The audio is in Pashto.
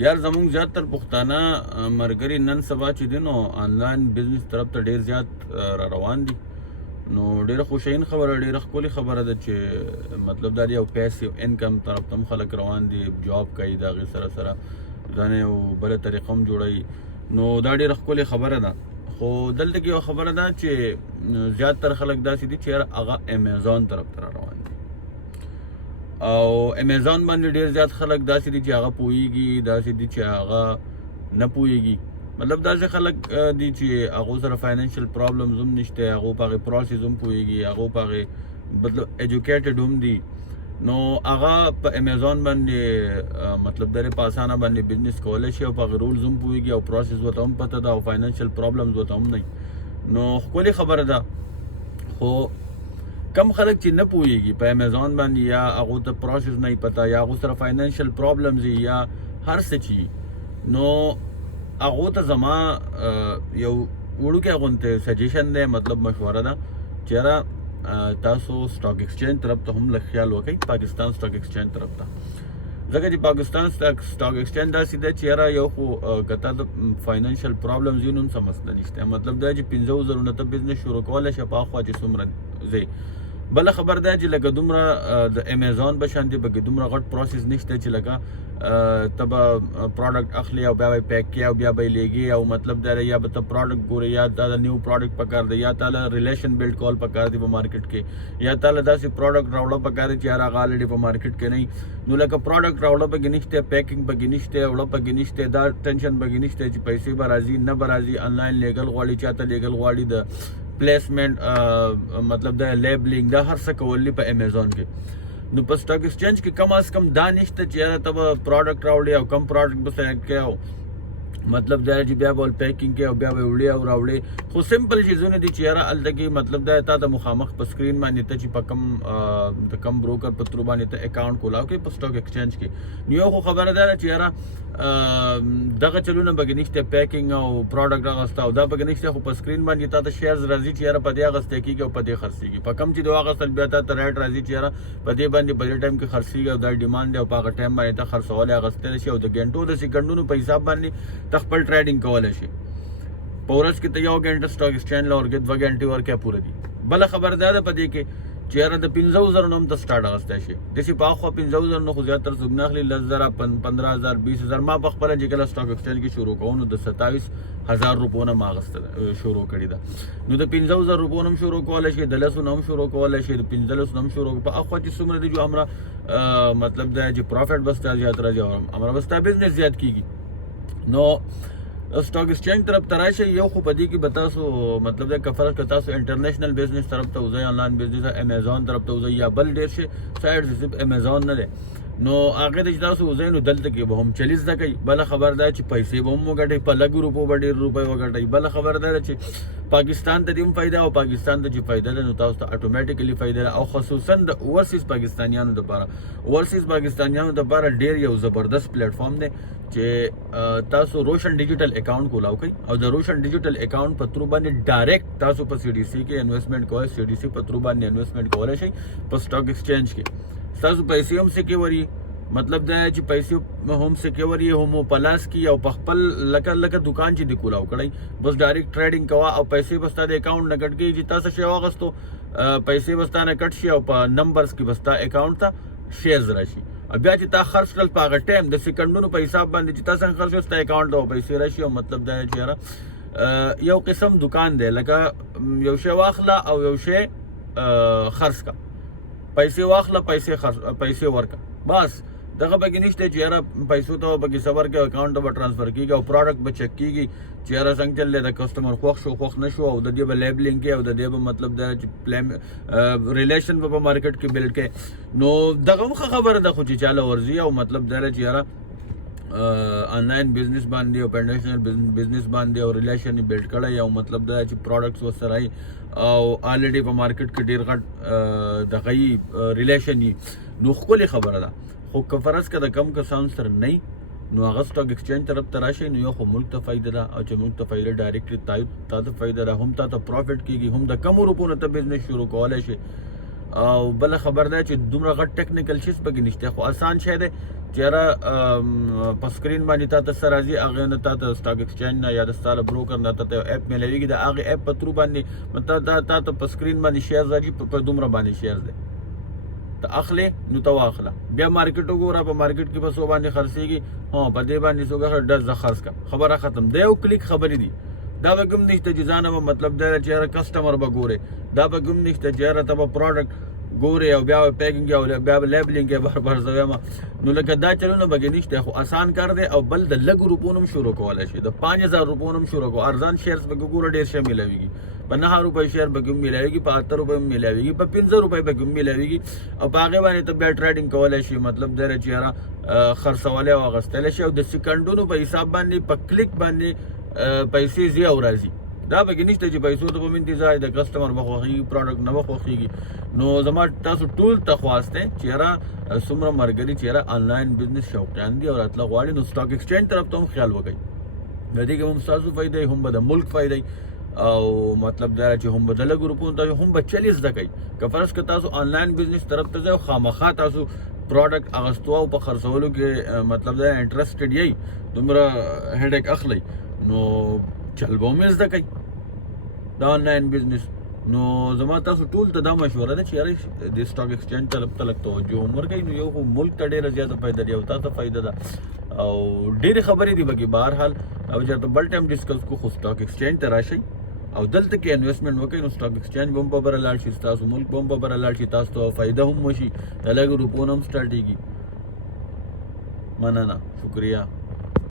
یار زمونږ زیاتره پښتانه ملګري نن سبا چې دي نو آنلاین بزنس طرف ته ډېر زیات را روان دي. نو ډېره خوشاین خبره، ډېره ښکلې خبره ده چې مطلب دا دی یو پیسیو انکم طرف ته هم خلک روان دي، جاب کوي، د هغې سره سره ځان یو بله طریقه هم جوړوي. نو دا ډېره ښکلې خبره ده. خو دلته کې یو خبره ده چې زیاتره خلک داسې دي چې یار هغه امیزان طرف ته را روان دي، او امیزان باندې ډېر زیات خلک داسې دي چې هغه پوهیږي، داسې دي چې هغه نه پوهیږي. مطلب داسې خلک دي چې هغو سره فاینانشل پرابلمز هم نشته، هغو په هغې پروسیس هم پوهیږي، هغو په هغې مطلب ایجوکیټډ هم دي. نو هغه په امیزان باندې مطلب درې په اسانه باندې بزنس کولی شي او په هغې رولز هم پوهیږي او پروسیس ورته هم پته ده او فاینانشل پرابلمز ورته هم نه. نو ښکلې خبره ده. خو کم خلک چې نه پوهیږي په امیزان باندې، یا هغو ته پروسیس نه پته، یا هغو سره فاینانشل پرابلمز یا هر څه چې نو هغو ته زما یو وړوکی غونتی سجیشن دی، مطلب مشوره ده چې یاره تاسو سټاک ایکسچینج طرف ته هم لږ خیال وکړئ، پاکستان سټاک ایکسچینج طرف ته. ځکه چې پاکستان سټاک ایکسچینج داسې دی چې یاره یو خو که تا ته فاینانشل پرابلمز وي نو هم څه مسله نشته. مطلب دا چې 50,000 نه ته بزنس شروع کولی شې په هاخوا چې څومره ځې. بله خبر ده چې لکه دومره د امیزان په شانتې پکې دومره غټ پروسیس نشته چې لکه ته به پروډکټ اخلي او بیا به یې پیک کړې او بیا به یې لیږې، او مطلب دا یا به ته پروډکټ ګورې، یا تا د نیو پروډکټ پکار دی، یا تاله ریلیشن بلډ کول پکار دی په مارکیټ کې، یا تاله داسې پروډکټ راوړه پکار دی چې یار هغه الریډي په مارکیټ کې نه. نو لکه پروډکټ راوړه پکې نشته، پیکینګ پکې نشته، وړه پکې نشته، دا ټینشن پکې نشته چې پیسې به راځي نه به راځي. آنلاین لیګل غواړي، چاته لیګل غواړي، د پلیسمنٹ مطلب دا لیبلنگ دا هر څه کولی په امیزان کې. نو په سټاک ایکسچینج کې کم از کم دا نشته چې یاره ته به پروډکټ راوړې او کم پروډکټ به سلیکټ کړې او مطلب دا چې بیا به پیکینګ کې او بیا به وړې او راوړې. خو سمپل چیزونه دي چې یاره هلته کې مطلب دا تا ته مخامخ په سکرین باندې ته چې په کم د کم بروکر په ترو باندې ته اکاونټ کولاو کې په سټاک ایکسچینج کې. نو یو خو خبره ده چې یاره دغه چلونه پکې نشته، پیکینګ او پروډکټ اغسته او دا پکې نشته، خو په سکرین باندې تا ته شیرز راځي چې یاره په دې اغسته کېږي او په دې خرڅېږي. په کم چې د واغستل بیا تا ته ریټ راځي چې یاره په دې باندې په دې ټایم کې خرڅېږي او دا ډیمانډ دی او په هغه ټایم باندې ته خرڅولی اغستلی شي او د ګنټو د سیکنډونو په حساب باندې ته خپل ټریډینګ کولی شي. په ورځ کې ته 1 ګنټه سټاک ایکسچینج له ورکې 2 ګنټې ورکې پوره دي. بله خبر دا ده په دې کې چې یاره د 50,000 نه هم ته سټارټ اغستی شي. داسې په هاخوا 50,000 نه خو زیاتره څوک نه اخلي، 10,000 15,000 20,000. ما په خپله چې کله سټاک ایکسچینج کې شروع کوم نو د 27,000 روپو نه ما اخیستل شروع کړې ده. نو د 15,000 روپو نه هم شروع کولی شي، د 10 نه هم شروع کولی شي، د 15 نه هم شروع. په هاخوا چې څومره دي جو همرا مطلب دا چې پروفیټ به ستا زیات راځي او همرا به ستا بزنس زیات کېږي. نو سټاک ایکسچینج طرف ته راشئ. یو خو په دې کې به تاسو مطلب دا که فرض که تاسو انټرنیشنل بزنس طرف ته وځئ، آنلاین بزنس امیزان طرف ته وځئ، یا بل ډېر شي سایډ صرف امیزان نه دی. نو هغې ته چې تاسو وځئ نو دلته کې به هم چلی زده کوئ. بله خبر دا چې پیسې به هم وګټئ، په لږو روپو به ډېر روپۍ وګټئ. بله خبر دا ده چې پاکستان ته دې هم فایده او پاکستان ته چې فایده ده نو تاسو ته اټومیټیکلی فایده ده. او خصوصا د اوورسیز پاکستانیانو دپاره، اوورسیز پاکستانیانو دپاره ډېر یو زبردست پلیټ فارم دی چې تاسو روشن ډیجیټل اکاونټ کولاو کوئ او د روشن ډیجیټل اکاونټ په ترو باندې ډایرکټ تاسو په سی ډي سی کې انویسټمنټ کوئ، سی ډي سی په ترو باندې انویسټمنټ کولی شئ په سټاک ایکسچینج کې. ستاسو پیسې هم سیکیور وي، مطلب دا چې پیسې هم سیکیور یې هم په لاس کې او په خپل لکه دکان چې د کولاو کړئ بس ډایرکټ ټریډینګ کوه او پیسې به ستا د اکاونټ نه کټ کېږي. چې تاسو شی واغستو پیسې به ستا نه کټ شي او په نمبرز کې به ستا اکاونټ ته شیرز راشي. بیا چې تا خرڅ کړل په هغه ټایم د سیکنډونو په حساب باندې چې تا څنګه خرڅ کړل ستا اکاونټ ته پیسې راشي. او مطلب دا چې یاره یو قسم دکان دی، لکه یو شی واخله او یو شی خرڅ کا، پیسې واخله پیسې ورکه، بس دغه پکې نشته چې یاره پیسو ته پکې صبر کوي، اکاونټ ته به ټرانسفر کېږي او پروډکټ به چک کېږي چې یاره څنګه چل دی، د کسټمر خوښ شو خوښ نه شو، او د دې به لیبلینګ کې او د دې به مطلب دا چې ریلیشن به په مارکیټ کې بلډ کوي. نو دغه هم ښه خبره ده خو چې چاله ورځي او مطلب دا چې یاره آنلاین بزنس باندې او انټرنیشنل بزنس باندې او ریلیشن یې بلډ کړی او مطلب دا چې پروډکټس ورسره وي او الریډي په مارکیټ کې ډېر غټ دغه یي ریلیشن یي. نو ښکلې خبره ده. خو که فرض که د کم کسانو سره نه نو هغه سټاک ایکسچینج طرف ته راشئ نو یو خو ملک ته فایده ده او چې ملک ته فایده ډایرکټلی تا ته فایده ده، هم تا ته پروفیټ کېږي، هم د کمو روپو نه ته بزنس شروع کولی شي. او بل خبر ده چې دومره غټ ټیکنیکل شیز پکې نشته، خو آسان شی دی چیرې په سکرین باندې تا ته څه راځي هغه نه تا ته سټاک ایکسچینج نه یا د ستا له بروکر نه تا ته اپ میلاویږي د هغې اپ په ترو باندې تا ته په سکرین باندې شیر راځي په دومره باندې شیر دی ته اخلې نو ته واخله بیا مارکیټ وګوره په مارکیټ کې په څو باندې خرڅېږي په دې باندې څوک ډز زه خرڅ کړم خبره ختم د یو کلیک خبرې دي دا به کوم نشته چې ځانه به مطلب دی چې یاره کسټمر به ګورې دا به کوم نشته چې یاره ته به پروډکټ ګورې او بیا به پیکینګ او بیا به لیبلینګ یې بر زویم نو لکه دا چلونه به نشته خو آسان کار دی او بل د لږ روپو نه هم شروع کولی شي د 5000 روپو نه هم شروع کو ارزان شیرز به ګوره ډېر ښه میلاویږي په 9 روپۍ شیر به کوم میلاویږي په 8 روپۍ هم میلاویږي په 15 روپۍ به کوم میلاویږي او په هغې باندې ته بیا ټریډینګ کولی شي مطلب دی چې یاره خرڅولی او اخیستلی شي او د سیکنډونو په حساب باندې په کلیک باندې پیسې ځي او راځي دا به کې نشته چې پیسو ته به انتظار د کسټمر به خوښېږي پروډکټ نه به خوښېږي نو زما تاسو ټول ته خواست دی چې یاره څومره ملګري چې یاره آنلاین بزنس شوقیان دي او راتله غواړي نو سټاک ایکسچینج طرف ته هم خیال وکړئ د دې کې هم ستاسو فایده هم به د ملک فایده او مطلب دا چې هم به د لږو روپو ته هم به چلې زده کوئ که فرض که تاسو آنلاین بزنس طرف ته ځئ او خامخا تاسو پروډکټ اخیستو او په خرڅولو کې مطلب دا انټرسټډ یئ دومره هیډیک اخلئ نو چل به هم زده کوئ د آنلاین بزنس نو زما تاسو ټول ته دا مشوره ده چې یاره د سټاک ایکسچینج طرف ته لږ توجه هم ورکوئ نو یو خو ملک ته ډېره زیاته فایده دی او تا ته فایده ده او ډېرې خبرې دي بګې بهرحال او چېرته بل ټایم ډسکس کو خو سټاک ایکسچینج ته راشئ او دلته کې انویسټمنټ وکړئ نو سټاک ایکسچینج به هم په بره لاړ شي ستاسو ملک به هم په بره لاړ شي تاسو ته فایده هم وشي د لږو روپو نه هم سټارټېږي مننه شکریه